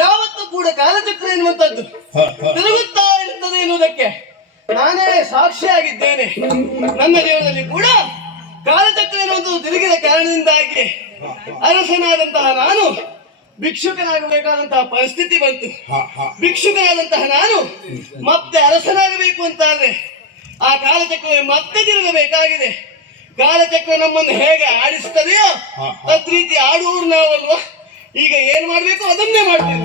ಯಾವತ್ತೂ ಕೂಡ ಕಾಲಚಕ್ರ ಎನ್ನುವಂತದ್ದು ತಿರುಗುತ್ತಾ ಇರುತ್ತದೆ ಎನ್ನುವುದಕ್ಕೆ ನಾನೇ ಸಾಕ್ಷಿಯಾಗಿದ್ದೇನೆ. ನನ್ನ ಜೀವನದಲ್ಲಿ ಕೂಡ ಕಾಲಚಕ್ರ ಎನ್ನುವಂಥದ್ದು ತಿರುಗಿದ ಕಾರಣದಿಂದಾಗಿ ಅರಸನಾದಂತಹ ನಾನು ಭಿಕ್ಷುಕನಾಗಬೇಕಾದಂತಹ ಪರಿಸ್ಥಿತಿ ಬಂತು. ಭಿಕ್ಷುಕನಾದಂತಹ ನಾನು ಮತ್ತೆ ಅರಸನಾಗಬೇಕು ಅಂತಾದ್ರೆ ಆ ಕಾಲಚಕ್ರ ಮತ್ತೆ ತಿರುಗಬೇಕಾಗಿದೆ. ಕಾಲಚಕ್ರ ನಮ್ಮನ್ನು ಹೇಗೆ ಆಡಿಸ್ತದೆಯೋ ಅದ್ ರೀತಿ ಆಡುವವರು ನಾವಲ್ವಾ. ಈಗ ಏನ್ ಮಾಡ್ಬೇಕು ಅದನ್ನೇ ಮಾಡ್ತೇವೆ.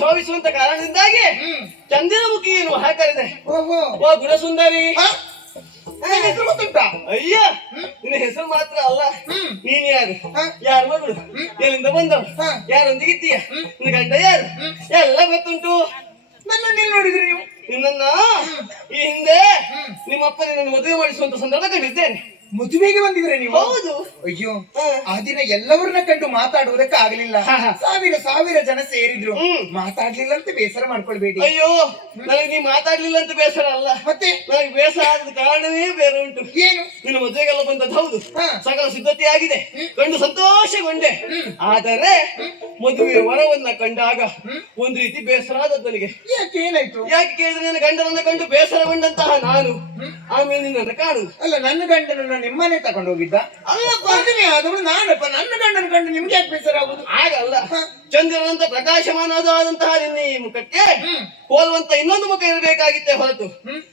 ಶೋಭಿಸುವಂತ ಕಾರಣದಿಂದಾಗಿ ಚಂದಿರಮುಖಿ ಎನ್ನುವ ಹಾಕರಿದೆ. ಓ ಗುಣಸುಂದರಿ, ಹೆಸರು ಗೊತ್ತುಂಟಾ? ಅಯ್ಯ, ನಿನ್ನ ಹೆಸರು ಮಾತ್ರ ಅಲ್ಲ, ನೀನ್ ಯಾರು, ಯಾರ ಮಗಳು, ಎಲ್ಲಿಂದ ಬಂದವ, ಯಾರೊಂದಿಗಿದ್ದೀಯ, ನಿನ್ನ ಗಂಡ ಯಾರು, ಎಲ್ಲ ಗೊತ್ತುಂಟು. ನನ್ನ ನೋಡಿದ್ರಿ ನೀವು? ನಿನ್ನ ಈ ಹಿಂದೆ ನಿಮ್ಮಪ್ಪ ನಿನ್ನನ್ನು ಮದುವೆ ಮಾಡಿಸುವಂತ ಸಂದರ್ಭ ಕಂಡಿದ್ದೇನೆ. ಮದುವೆಗೆ ಬಂದಿದ್ರೆ ನೀವು? ಹೌದು. ಅಯ್ಯೋ, ಆ ದಿನ ಎಲ್ಲವರನ್ನ ಕಂಡು ಮಾತಾಡುವುದಕ್ಕೆ ಆಗಲಿಲ್ಲ. ಸಾವಿರ ಸಾವಿರ ಜನ ಸೇರಿದ್ರು, ಮಾತಾಡ್ಲಿಲ್ಲ ಅಂತ ಬೇಸರ ಮಾಡ್ಕೊಳ್ಬೇಡಿ. ಅಯ್ಯೋ, ನನಗೆ ನೀ ಮಾತಾಡ್ಲಿಲ್ಲ ಅಂತ ಬೇಸರ ಅಲ್ಲ, ಮತ್ತೆ ನನಗೆ ಬೇಸರ ಆದ ಕಾರಣವೇ ಬೇರೆ ಉಂಟು. ಏನು? ನಿನ್ನ ಮದುವೆಗೆಲ್ಲ ಬಂದದ್ದು ಹೌದು, ಸಕಲ ಸಿದ್ಧತೆ ಆಗಿದೆ, ಕಂಡು ಸಂತೋಷಗೊಂಡೆ. ಆದರೆ ಮದುವೆ ವರವನ್ನ ಕಂಡಾಗ ಒಂದ್ ರೀತಿ ಬೇಸರ ಆದದ್ದು ನನಗೆ. ಯಾಕೆ, ಏನಾಯ್ತು? ಯಾಕೆ ಕೇಳಿದ್ರೆ ನನ್ನ ಗಂಡನನ್ನ ಕಂಡು ಬೇಸರಗೊಂಡಂತಹ ನಾನು ಆಮೇಲೆ ನಿನ್ನನ್ನು ಕಾಣುದು. ಅಲ್ಲ, ನನ್ನ ಗಂಡನನ್ನ ನಿಮ್ಮನೆ ತಗೊಂಡು ಹೋಗಿದ್ದ? ಅಲ್ಲಪ್ಪ, ಆದವಳು ನಾನಪ್ಪ. ನನ್ನ ಗಂಡನ ಕಂಡು ನಿಮ್ಗೆ ಯಾಕೆ ಬೇಸರ ಆಗುದು? ಆಗಲ್ಲ. ಚಂದ್ರನಂತ ಪ್ರಕಾಶಮಾನವಾದಂತಹ ನಿನ್ನ ಈ ಮುಖಕ್ಕೆ ಹೋಲುವಂತ ಇನ್ನೊಂದು ಮುಖ ಇರಬೇಕಾಗಿತ್ತೇ ಹೊರತು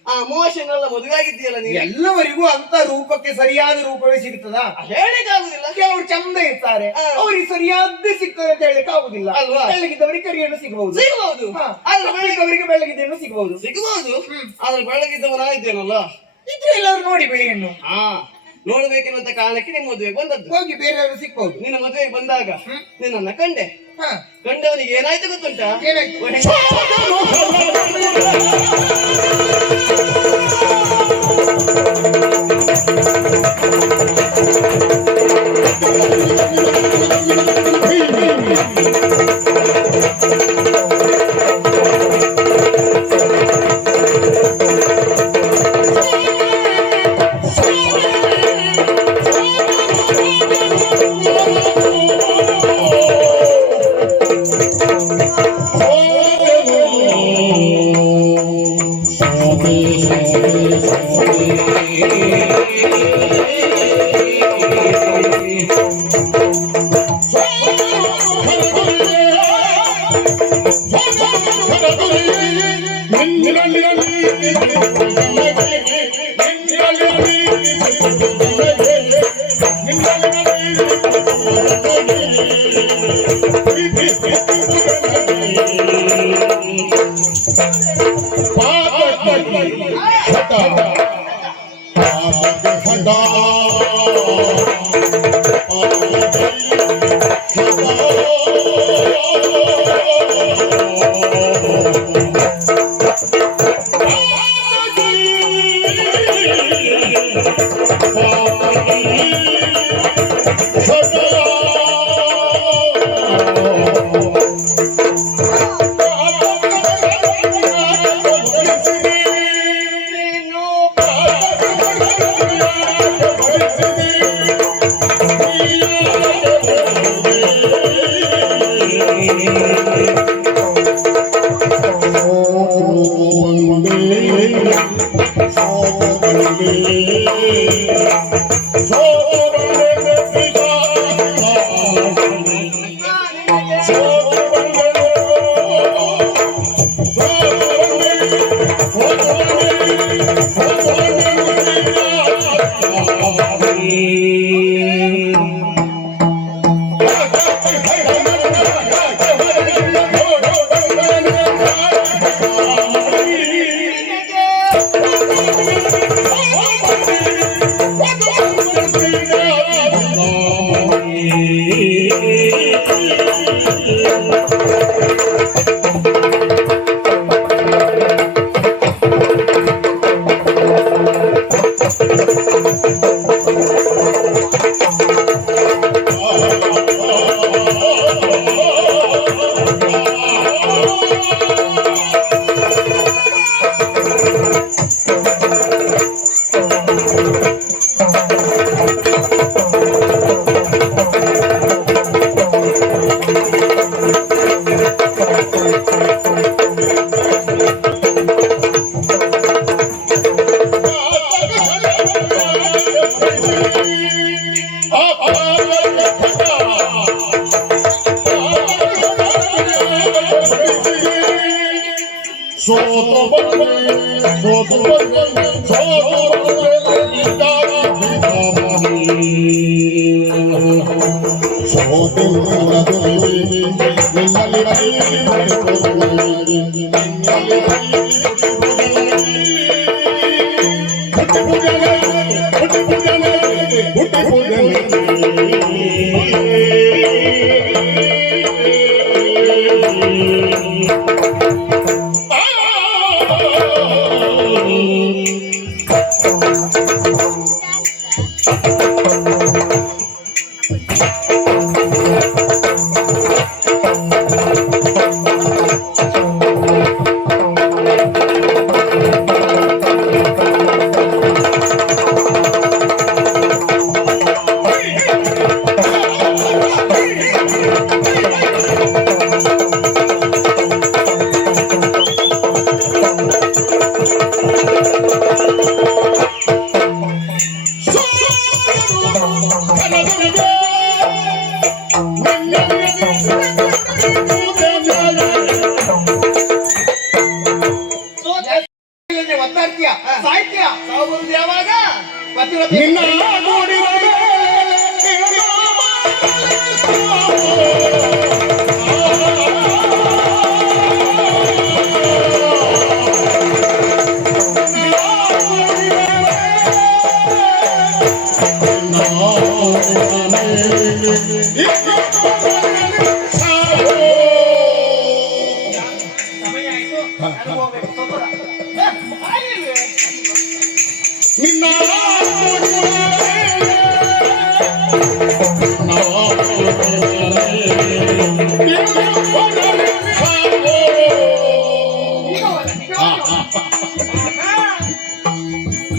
ಆ ಅಮಾವಾಸ್ಯನೆಲ್ಲ ಮದುವೆ ಆಗಿದ್ದೀಯಲ್ಲ ನೀನು. ಎಲ್ಲವರಿಗೂ ಅಂತ ರೂಪಕ್ಕೆ ಸರಿಯಾದ ರೂಪವೇ ಸಿಗುತ್ತದಾ? ಹೇಳಿಕಾಗುದಿಲ್ಲ. ಕೆಲವು ಚಂದ ಇರ್ತಾರೆ, ಅವ್ರಿಗೆ ಸರಿಯಾದ ಸಿಗ್ತದೆ ಅಂತ ಹೇಳಲಿಕ್ಕೆ ಆಗುದಿಲ್ಲ ಅಲ್ವಾ? ಬೆಳಗಿದ್ದವರಿಗೆ ಕರಿಯನ್ನು ಸಿಗಬಹುದು, ಸಿಗಬಹುದು. ಆದ್ರೆ ಬೆಳಗಿದ್ದವರಿಗೆ ಬೆಳಗಿದ್ದನ್ನು ಸಿಗಬಹುದು. ಸಿಗಬಹುದು. ಆದ್ರೆ ಬೆಳಗಿದ್ದವನಾಗಿದ್ದೇನಲ್ಲ, ಇದ್ರೆ ಎಲ್ಲರೂ ನೋಡಿ ಬೇರೆ ಹೆಣ್ಣು ನೋಡ್ಬೇಕೆನ್ನುವಂತ ಕಾರಣಕ್ಕೆ ನಿಮ್ಮ ಮದುವೆಗೆ ಬಂದದ್ದು. ಹೋಗಿ ಬೇರೆಯವರು ಸಿಗ್ಬಹುದು. ನಿನ್ನ ಮದುವೆಗೆ ಬಂದಾಗ ನಿನ್ನನ್ನ ಕಂಡೆ. ಹಾ, ಕಂಡವನಿಗೆ ಏನಾಯ್ತು ಗೊತ್ತುಂಟಾ? ಏನಾಯ್ತು?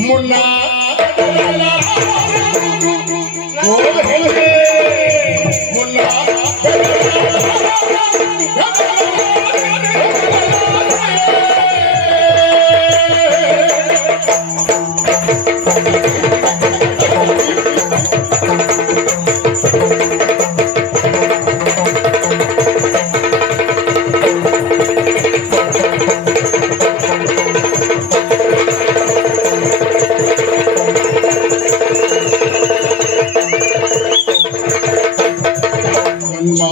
ಮುನ್ನ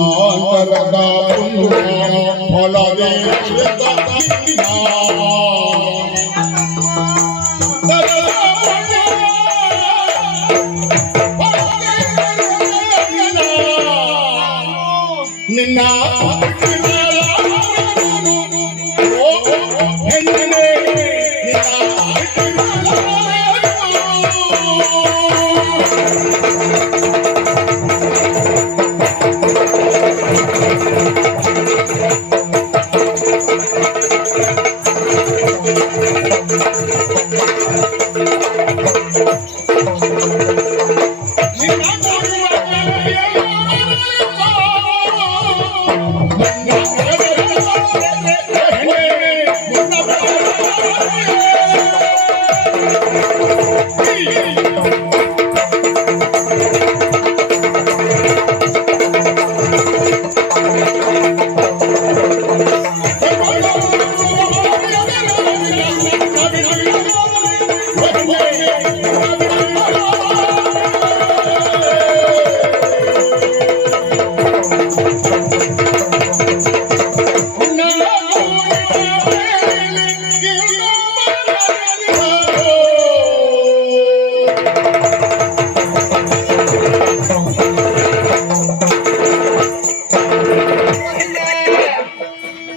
ಜನ್ಮಾಂತರದ ಫಲದೇ ನಿನ್ನ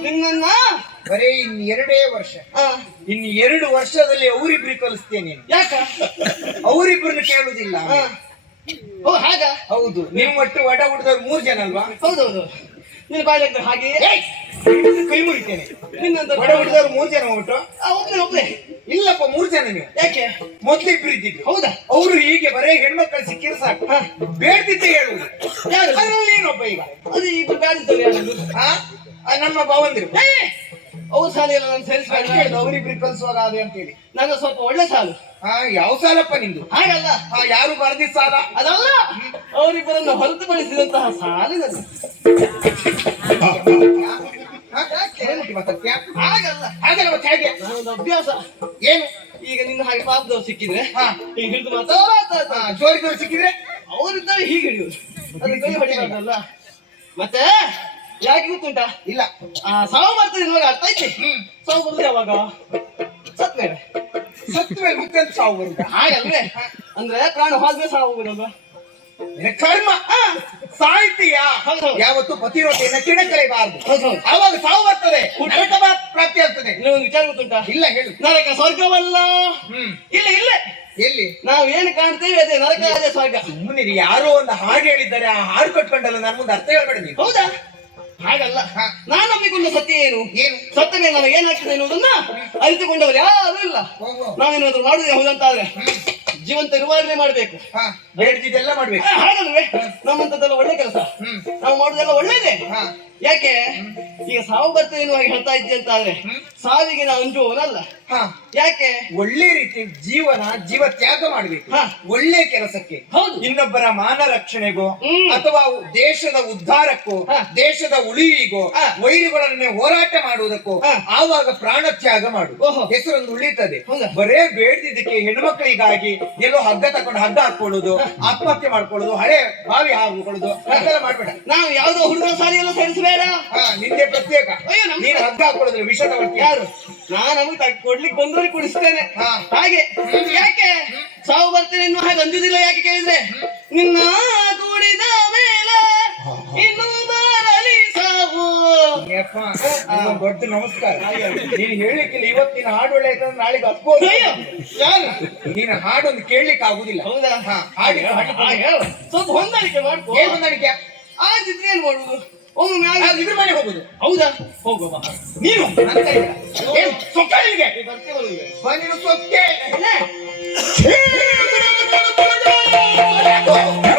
ನಿನ್ನ ಬರೀ ಇನ್ನು 2 ವರ್ಷ, ಇನ್ನು 2 ವರ್ಷದಲ್ಲಿ ಅವರಿಬ್ರು ಕಲಿಸ್ತೇನೆ. ಯಾಕ ಅವರಿಬ್ರನ್ನ ಕೇಳುದಿಲ್ಲ. ಓ ಹಾಗ ಹೌದು, ನಿಮ್ಮಟ್ಟು ಒಡ ಹುಟ್ಟಿದವ್ರು 3 ಜನ ಅಲ್ವಾ? ಹೌದೌದು. ನಿನ್ನ ಬಾಯಿಗೆ ಹಾಗೆ ಕೈ ಮುರಿತೇನೆ. ನಿನ್ನಂತ ಒಡ ಹುಟ್ಟಿದವ್ರು 3 ಜನ ಉಂಟು. ಒಬ್ಳೆ ಇಲ್ಲಪ್ಪ, 3 ಜನ ನೀವು. ಯಾಕೆ ಮೊದ್ಲಿಬ್ರು ಇದ್ದಿದ್ದು. ಹೌದಾ? ಅವರು ಹೀಗೆ ಬರೇ ಹೆಣ್ಮಕ್ಳು ಸಿಕ್ಕಿದ್ರೆ ಸಾಕು, ಬೇಡ್ತಿದ್ದೆ ಹೇಳುವುದು. ಯಾರು? ಅದ್ರಲ್ಲಿ ಏನೊಬ್ಬ ಈಗ ಅದು ಇಬ್ರು ಬ್ಯಾಡಿದ್ದಾರೆ ಯಾರು? ನಮ್ಮ ಭಾವಂದಿರು ಅವ್ರ ಶಾಲೆಯಲ್ಲ ನಾನು ಸೇರಿಸ್ಬೇಕು. ಅವರಿಬ್ರು ಕಲಿಸುವಾಗ ಅದೇ ಅಂತೇಳಿ. ನನ್ನ ಸ್ವಲ್ಪ ಒಳ್ಳೆ ಸಾಲು. ಯಾವ ಸಾಲಪ್ಪ ನಿಂದು? ಹಾಗಲ್ಲ, ಯಾರು ಬರ್ದಿದ್ದ ಸಾಲ ಅದಲ್ಲ, ಅವರಿಬ್ಬರನ್ನು ಹೊರತುಪಡಿಸಿದಂತಹ ಸಾಲಿನಲ್ಲಿ. ಹಾಗಲ್ಲ, ಹಾಗಲ್ಲ ಮತ್ತೆ ಹೇಗೆ? ನಾನೊಂದು ಅಭ್ಯಾಸ. ಏನು? ಈಗ ನಿನ್ನ ಹಾಗೆ ಪಾಪದವ್ರು ಸಿಕ್ಕಿದ್ರೆ ಈಗ ಹಿಡಿದು ಜೋರಿದವ್ರು ಸಿಕ್ಕಿದ್ರೆ ಅವರಿದ್ದಾಗ ಹೀಗೆ ಹಿಡಿಯುವುದು, ಅದು ಕೈ ಹೊಡಿಬಾರ್ದಲ್ಲ. ಮತ್ತೆ ಯಾಕೆ ಗೊತ್ತುಂಟಾ? ಇಲ್ಲ, ಸಾವು ಬರ್ತದೆ ಇವಾಗ, ಅರ್ಥ ಐತಿ. ಸಾವು ಬರುದು ಯಾವಾಗ? ಸತ್ ಮೇಲೆ. ಸತ್ತು ಮೇಲೆ ಮತ್ತೆ ಸಾವು ಬರುದ? ಹಾಗಲ್ವೇ? ಅಂದ್ರೆ ಪ್ರಾಣ ಹೋದ್ಮೇಲೆ ಸಾವು ಹೋಗುದಲ್ವಾ? ಕರ್ಮ ಸಾಹಿತ್ಯ ಹೌದು. ಯಾವತ್ತು ಪತಿರೋತೆಯನ್ನ ಕಿಣಕಲೇಬಾರದು. ಹೌದು. ಆವಾಗ ಸಾವು ಬರ್ತದೆ, ನರಕ ಪ್ರಾಪ್ತಿ ಆಗ್ತದೆ. ಇನ್ನೊಂದು ವಿಚಾರ ಗೊತ್ತುಂಟಾ? ಇಲ್ಲ, ಹೇಳು. ನರಕ ಸ್ವರ್ಗವಲ್ಲ. ಇಲ್ಲ ಇಲ್ಲ, ಎಲ್ಲಿ ನಾವು ಏನು ಕಾಣ್ತೇವೆ ಅದೇ ನರಕ, ಅದೇ ಸ್ವರ್ಗ. ಸುಮ್ಮನಿರಿ, ಯಾರೋ ಒಂದು ಹಾಡು ಹೇಳಿದ್ದಾರೆ, ಆ ಹಾಡು ಕಟ್ಕೊಂಡಲ್ಲ ನನ್ನ ಮುಂದೆ ಅರ್ಥ ಹೇಳ್ಬೇಡ ನೀವು. ಹೌದಾ? ಹಾಗಲ್ಲ, ನಾನು ನಂಬಿಕೊಂಡ ಸತ್ಯ ಏನು? ಏನು? ಸತ್ತ ಮೇಲೆ ನನಗೆ ಏನಾಗ್ತದೆ ಎನ್ನುವುದನ್ನ ಅರಿತುಕೊಂಡವರು ಯಾರು ಇಲ್ಲ. ನಾವೇನಾದ್ರು ಮಾಡುದೇ ಹೌದಂತಾದ್ರೆ ಜೀವಂತ ಇರುವಾಗಲೇ ಮಾಡ್ಬೇಕು. ಬೇಡ್ದಿದ್ದೆಲ್ಲ ಮಾಡ್ಬೇಕು. ಹಾಗಲ್ವೇ? ನಮ್ಮಂತದ್ದೆಲ್ಲ ಒಳ್ಳೆ ಕೆಲಸ ನಾವು ಮಾಡುದೆಲ್ಲ ಒಳ್ಳೇದೇ. ಯಾಕೆ ಈಗ ಸಾವು ಬರ್ತದೆ ಎನ್ನುವ ಹಾಗೆ ಹೇಳ್ತಾ ಇದ್ದಿ ಅಂತ ಆದ್ರೆ ಸಾವಿಗೆ ನಾ ಅಂಜುವವನಲ್ಲ. ಹಾ ಯಾಕೆ ಒಳ್ಳೆ ರೀತಿ ಜೀವ ತ್ಯಾಗ ಮಾಡ್ಬೇಕು. ಹಾ. ಒಳ್ಳೆ ಕೆಲಸಕ್ಕೆ, ಹೌದು. ಇನ್ನೊಬ್ಬರ ಮಾನ ರಕ್ಷಣೆಗೋ ಹ್ಮ್. ಅಥವಾ ದೇಶದ ಉದ್ಧಾರಕ್ಕೋ ಹಾ. ದೇಶದ ಉಳಿವಿಗೋ ಹಾ. ವೈರಿಗಳನ್ನೇ ಹೋರಾಟ ಮಾಡುವುದಕ್ಕೋ ಹಾ. ಆವಾಗ ಪ್ರಾಣ ತ್ಯಾಗ ಮಾಡು. ಓಹೋ. ಹೆಸರೊಂದು ಉಳಿತದೆ. ಹೌದಾ? ಬರೇ ಬೇಡದಿದ್ದಕ್ಕೆ ಹೆಣ್ಮಕ್ಳಿಗಾಗಿ ಎಲ್ಲೋ ಹಗ್ಗ ತಕೊಂಡು ಹಗ್ಗ ಹಾಕೊಳ್ಳುದು, ಆತ್ಮಹತ್ಯೆ ಮಾಡ್ಕೊಳ್ಳುದು, ಹಳೆ ಬಾವಿ ಹಾಕೊಳ್ಳುದು ಅದೆಲ್ಲ ಮಾಡ್ಬೇಡ. ನಾವು ಯಾವ್ದೋ ಹುಡುಗರ ಸಾಲಿಯೆಲ್ಲ ಸೇರಿಸಬೇಡ. ಹಾ, ನಿಂದೆ ಪ್ರತ್ಯೇಕ. ಅಯ್ಯೋ, ನಮ್ದು- ನೀನು ಹಗ್ಗ ಹಾಕೊಳ್ಳೋದ್ರೆ ವಿಷದ ಒಟ್ಟಿಗೆ. ಯಾರು ನಾನು ನಮಗೆ ಕೊಡ್ಲಿಕ್ಕೆ ಬಂದವರಿಗೆ ಕುಡಿಸ್ತೇನೆ. ಹಾ. ಹಾಗೆ ಯಾಕೆ ಸಾವು ಬರ್ತೇನೆ ಎನ್ನುವ ಹಾಗೆ ಅಂಜುದಿಲ್ಲ. ಯಾಕೆ ಕೇಳಿದ್ರೆ ನಿನ್ನ ಕೂಡಿದ ಮೇಲೆ ಇನ್ನು ಬರಲಿ ಸಾವು. ಯಪ್ಪ, ನಿಮ್ಗೊಂದು ದೊಡ್ಡ ನಮಸ್ಕಾರ. ನೀನು ಹೇಳಿಕ್ಕಿಲ್ಲ, ಇವತ್ತಿನ ಹಾಡು ಒಳ್ಳೆ ಆಯ್ತಂದ್ರೆ ನಾಳೆಗೆ ಹತ್ಬೋದು. ಅಯ್ಯೋ, ಯಾರು? ನೀನು ಹಾಡೊಂದು ಕೇಳಲಿಕ್ಕೆ ಆಗುದಿಲ್ಲ. ಹೌದಾ? ಹಾ, ಹಾಡಿ ಹೇಳು. ಸ್ವಲ್ಪ ಹೊಂದಾಣಿಕೆ ಮಾಡ್ಕೋ. ಏನ್ ಹೊಂದಾಣಿಕೆ? ಆಗಿದ್ರೆ ಏನ್ ಮಾಡುದು? ಒಮ್ಮೆ ಆಗ ಇದ್ರ ಮನೆ ಹೋಗುದು. ಹೌದಾ? ಹೋಗುವ. ನೀನು ನನ್ನ ಕೈ ಬಿಡ. ಏನ್ ಸೊಕ್ಕ ಇಲ್ಲಿಗೆ? ಬರ್ತೇವೆ ನಿಮ್ಗೆ. ಬಾ, ನೀನು ಸೊಕ್ಕೆ. ಇಲ್ಲ. ಛೀ!